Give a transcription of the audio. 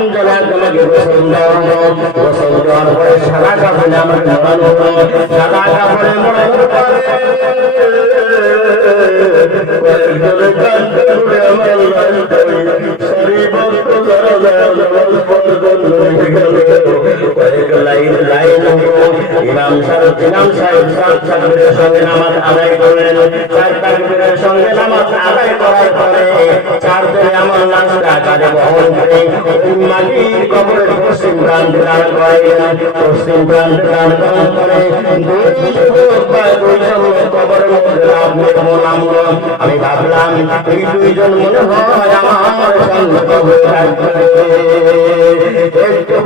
তোমাকে গোসল দেওয়া হলো, গোসল দেওয়ার পরে সাদা কাপড়ে আমাকে মোড়ানো হলো, সাদা কাপড়ে মোড়ানোর পরে কয়েকজনে কাঁদতে ঘুরে আমার লাশ সারি বক্ত যারা কয়েক লাইন ইমাম সাহেব সাহেবের সঙ্গে নামাজ আদায় করলেন। চার তাকবীরের সঙ্গে নামাজ আদায় করার পরে চার ধরে আমার লাশটা কাঁধে বহন করে মাটির কবরের পশ্চিম প্রান্তে দাঁড় করাইলেন। পশ্চিম প্রান্তে দাঁড় করার পরে কবরের মধ্যে নামলো। আমি ভাবলাম এই দুইজন মনে হয় আমার সঙ্গে হয়ে থাকবে। একটু